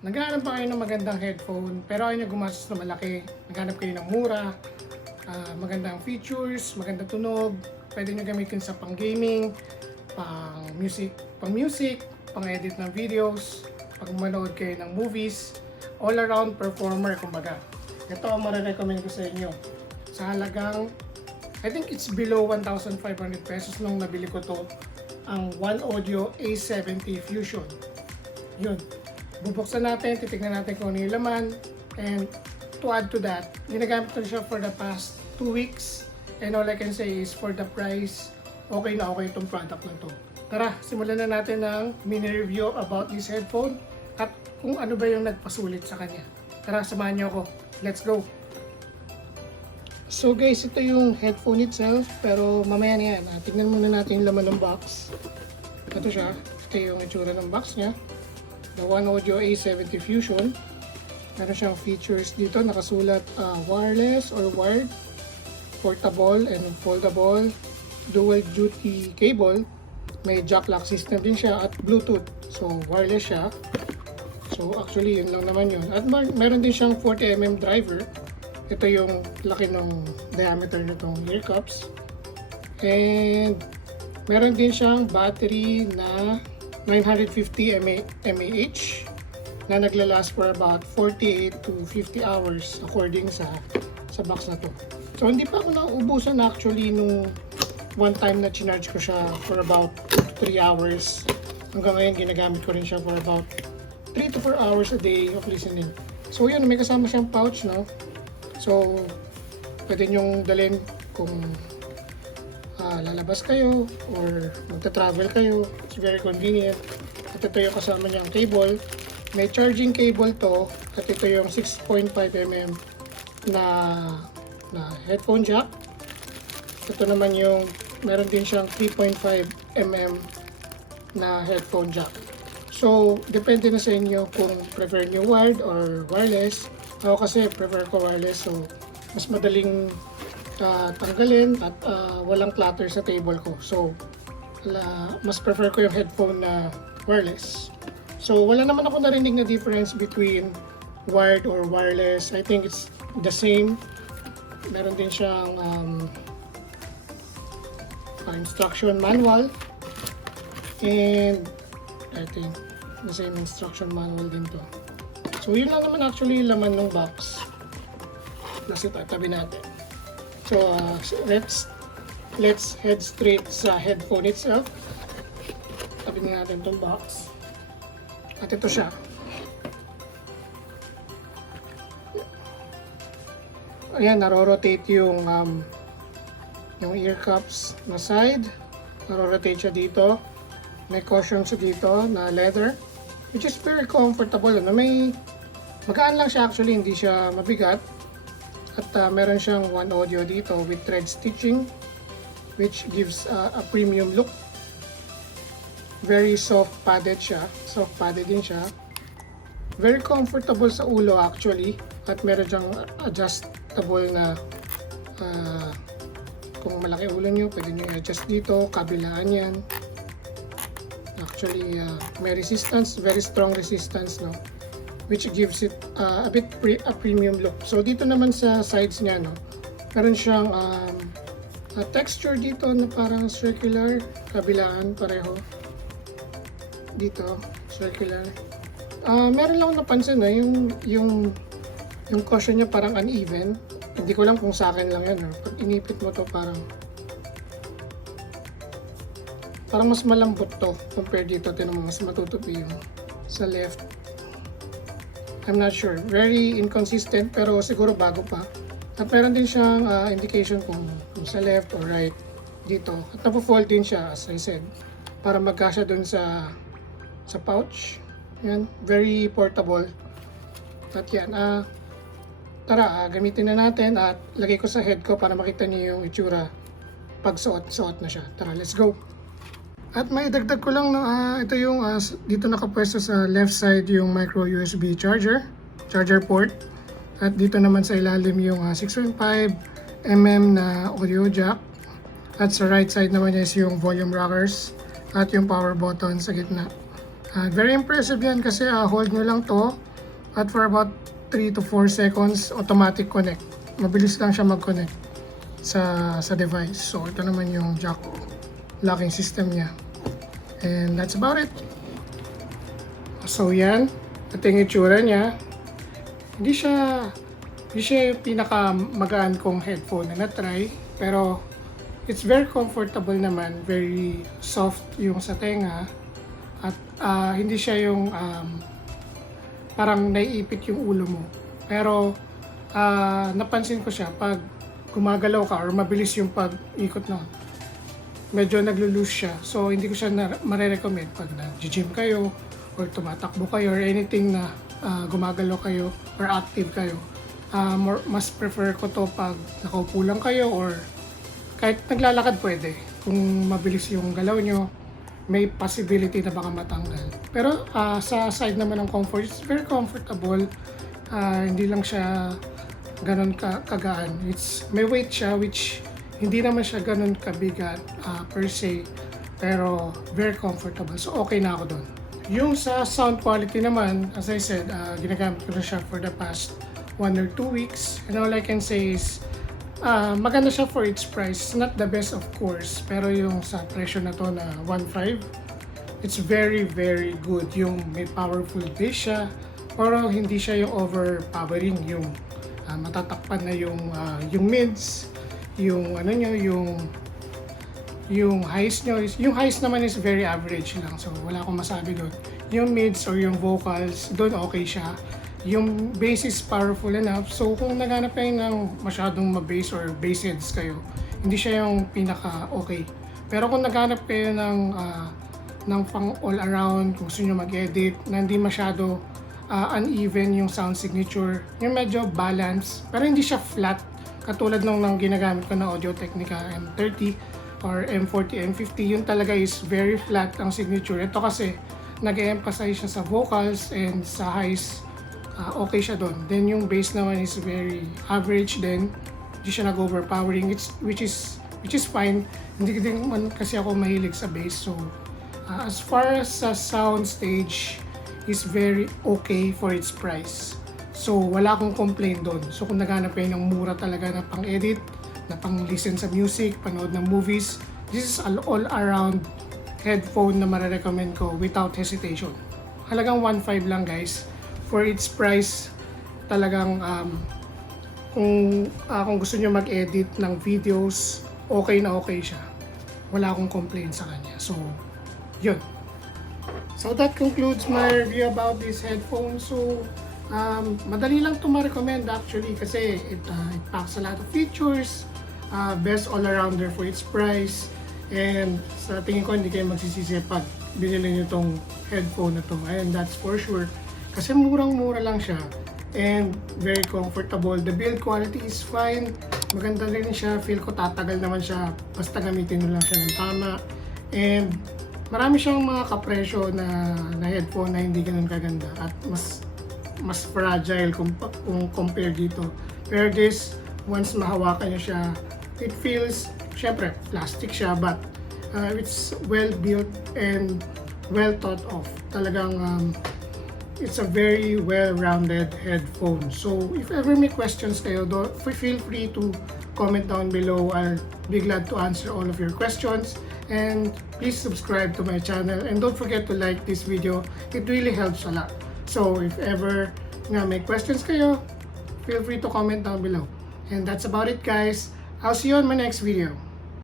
Naghahanap pa kayo ng magandang headphone pero ayaw nyo gumastos na malaki. Naghahanap kayo ng mura, magandang features, magandang tunog. Pwede nyo gamitin sa pang-gaming, pang-music, pang-edit ng videos, pag manood kayo ng movies, all-around performer kumbaga. Ito ang marirecommend ko sa inyo. Sa halagang, I think it's below 1,500 pesos nung nabili ko to, ang ONEODIO A70 Fusion. Yun. Bubuksan natin, titignan natin kung ano yung laman, and to add to that, ginagamit ko siya for the past 2 weeks, and all I can say is for the price, okay na okay itong product na to. Tara, simulan na natin ng mini review about this headphone at kung ano ba yung nagpasulit sa kanya. Tara, samahan niyo ako. Let's go! So guys, ito yung headphone itself, pero mamaya na yan. Tignan muna natin yung laman ng box. Ito siya, ito yung itsura ng box niya. The ONEODIO A70 Fusion. Meron siyang features dito, nakasulat wireless or wired, portable and foldable, dual duty cable, may jack lock system din siya at Bluetooth. So wireless siya. So actually yun lang naman yun. At meron din siyang 40mm driver. Ito yung laki ng diameter nitong earcups. And meron din siyang battery na 950 mAh na naglalast for about 48 to 50 hours according sa box na to. So hindi pa ako nauubusan actually nung one time na chinarge ko siya for about 3 hours. Hanggang ngayon ginagamit ko rin siya for about 3 to 4 hours a day of listening. So yun, may kasama siyang pouch, no? So pwede nyong dalhin kung lalabas kayo or magta-travel kayo. It's very convenient. At ito yung kasama niyang cable. May charging cable to at ito yung 6.5mm na headphone jack. Ito naman yung meron din siyang 3.5mm na headphone jack. So depende na sa inyo kung prefer nyo wired or wireless. Ako kasi prefer ko wireless, so mas madaling tanggalin at walang clutter sa table ko. So mas prefer ko yung headphone na wireless. So wala naman ako narinig na difference between wired or wireless. I think it's the same. Meron din siyang instruction manual, and I think the same instruction manual din to. So yun lang naman actually yung laman ng box. Plus ito, tabi natin. So let's head straight sa headphone itself. Tabi na natin itong box. At ito siya. Ayan, naro-rotate yung ear cups na side. Naro-rotate siya dito. May cushion siya dito na leather, which is very comfortable. Magaan lang siya actually, hindi siya mabigat. At meron siyang ONEODIO dito with thread stitching, which gives a premium look. Very soft padded siya. Soft padded din siya. Very comfortable sa ulo actually. At meron siyang adjustable na kung malaki ulo nyo, pwede nyo i-adjust dito. Kabilaan yan. Actually, may resistance, very strong resistance, no? Which gives it a bit a premium look. So dito naman sa sides niya, no, meron siyang texture dito na parang circular, kabilaan pareho. Dito, circular. Meron lang napansin na yung cushion niya parang uneven. Hindi ko lang kung sa akin lang yan, no? Pag inipit mo to parang mas malambot to compared dito. Tinan mo, mas matutupi yung sa left. I'm not sure. Very inconsistent pero siguro bago pa. At meron din siyang indication kung sa left or right dito. At napo-fold din siya, as I said, para magkasya dun sa pouch. Yan, very portable. At yan, tara, gamitin na natin at lagay ko sa head ko para makita niyo yung itsura pag suot na siya. Tara, let's go! At may dagdag ko lang, ito yung dito nakapwesto sa left side yung micro USB charger port. At dito naman sa ilalim yung 6.5mm na audio jack. At sa right side naman is yung volume rockers at yung power button sa gitna. Very impressive yan kasi hold nyo lang to At for about 3 to 4 seconds, automatic connect. Mabilis lang siya mag-connect sa device. So ito naman yung jack locking system niya. And that's about it. So yan, ito yung itsura niya. Hindi siya yung pinaka magaan kong headphone na na-try, pero it's very comfortable naman, very soft yung sa tenga, at hindi siya yung parang naiipit yung ulo mo. Pero napansin ko siya pag gumagalaw ka or mabilis yung pag-ikot na, medyo naglo-loose siya. So hindi ko siya mare-recommend pag nag-gym kayo or tumatakbo kayo or anything na gumagalaw kayo or active kayo. Mas prefer ko to pag nakaupo lang kayo or kahit naglalakad pwede. Kung mabilis yung galaw nyo, may possibility na baka matanggal. Pero sa side naman ng comfort, it's very comfortable. Hindi lang siya ganun kagaan. May weight siya, which hindi naman siya ganun kabigat per se, pero very comfortable. So okay na ako doon. Yung sa sound quality naman, as I said, ginagamit ko na siya for the past 1 or 2 weeks. And all I can say is, maganda siya for its price. It's not the best of course, pero yung sa presyo na to na 1.5, it's very very good. Yung may powerful bass siya, pero hindi siya yung overpowering, yung matatakpan na yung mids, yung ano nyo, yung highs nyo. Yung highs naman is very average lang, so wala akong masabi doon. Yung mids or yung vocals, doon okay siya. Yung bass is powerful enough, so kung naghanap kayo ng masyadong ma-bass or bass heads kayo, hindi siya yung pinaka okay. Pero kung naghanap kayo ng pang all around, kung gusto nyo mag-edit, na hindi masyado uneven yung sound signature, yung medyo balance, pero hindi siya flat, katulad nung ginagamit ko na Audio Technica M30 or M40, M50, yun talaga is very flat ang signature. Ito kasi, nag-emphasize siya sa vocals and sa highs, okay siya doon. Then yung bass naman is very average din, hindi siya nag-overpowering, which is fine. Hindi din man kasi ako mahilig sa bass, so as far as sa sound stage, is very okay for its price. So wala akong complaint doon. So kung naghanap kayo ng mura talaga na pang-edit, na pang-listen sa music, panood ng movies, this is an all-around headphone na marirecommend ko without hesitation. Halagang 1.5 lang guys. For its price, talagang kung gusto nyo mag-edit ng videos, okay na okay siya. Wala akong complaint sa kanya. So, yun. So that concludes my review about this headphone. So madali lang ito ma-recommend actually kasi it packs a lot of features, best all-arounder for its price, and sa tingin ko hindi kayo magsisisi pag binili nyo itong headphone na to, and that's for sure kasi murang-mura lang siya and very comfortable. The build quality is fine, maganda rin siya, feel ko tatagal naman siya basta gamitin mo lang siya ng tama, and marami siyang mga kapresyo na headphone na hindi ganun kaganda at mas fragile kung compare dito. Pero this, once mahawakan niyo siya, it feels, syempre plastic siya, but it's well built and well thought of. Talagang it's a very well-rounded headphone. So if ever may questions kayo, feel free to comment down below. I'll be glad to answer all of your questions. And please subscribe to my channel. And don't forget to like this video. It really helps a lot. So if ever nga may questions kayo, feel free to comment down below. And that's about it guys. I'll see you on my next video.